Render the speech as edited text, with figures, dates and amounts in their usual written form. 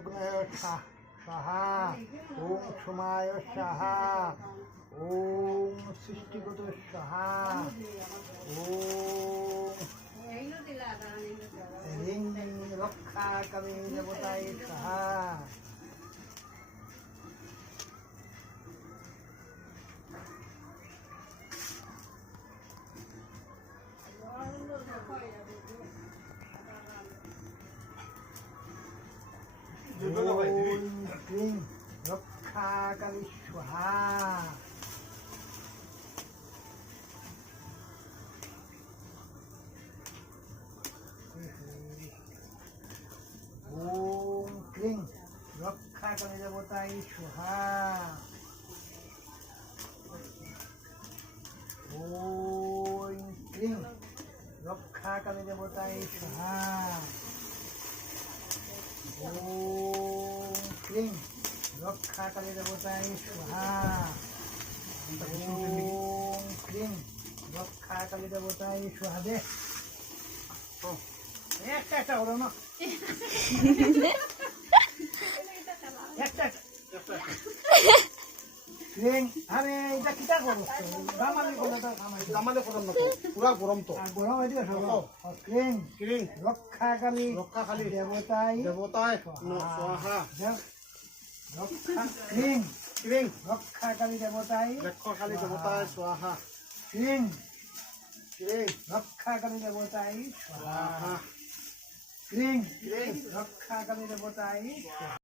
অগ্নয় স্বাহা, ওম সোমায় স্বাহা, ওম সৃষ্টিগত স্বাহা, ওম হ্রিং রক্ষাকামী দেবতায় স্বাহা। ক্লিং রক্ষাকালী স্বাহা। ওম ক্লিং রক্ষাকালী দেবতায় স্বাহা। ওম ক্লিং রক্ষাকালী দেবতায় স্বাহা। ওম ক্লিং রক্ষাকালী দেবতায় স্বাহা। ওম ক্লিং রক্ষাকালী দেবতায় স্বাহা। দে একটা একটা হলো না, একটা আমি এটা কিটা করবো দামালি করলে দামালি করলাম না, পুরা গরম তো গরম হয়ে দিয়ে ক্লিং ক্লিং রক্ষাকালী রক্ষাকালী দেবতায় দেবতায় স্বাহা। ক্লিং ক্লিং রক্ষাকালী দেবতায় রক্ষাকালী দেবতায় স্বাহা। ক্লিং ক্লিং রক্ষাকালী দেবতায় স্বাহা। ক্লিং ক্লিং রক্ষাকালী দেবতায়